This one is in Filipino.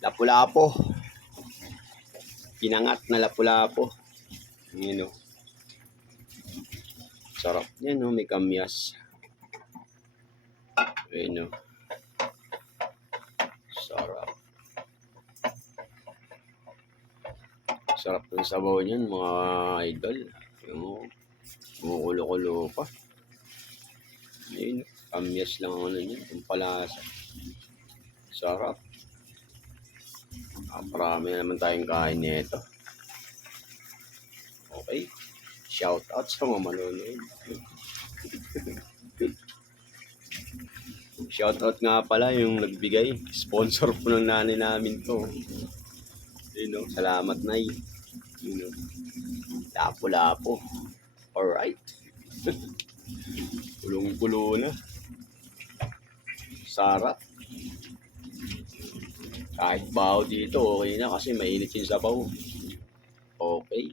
Lapu-lapo. Pinangat na lapu-lapo. Yun, oh. Sarap yan, oh. May kamyas. Ayun, oh. Sarap. Sarap ng sabaw niyan, mga idol. Yung kumukulo-kulo pa. Ayun, kamyas lang ano niyan, yung palasa. Sarap. Marami na naman tayong kain nito. Okay. Shout out sa mga manonood. Shout out nga pala yung nagbigay. Sponsor po ng nanay namin to. You know, salamat Nay. You know, lapo-lapo. Alright. Kulong-kulo na. Sarap. Kahit baho dito, okay na kasi mainit yung sabaw. Okay.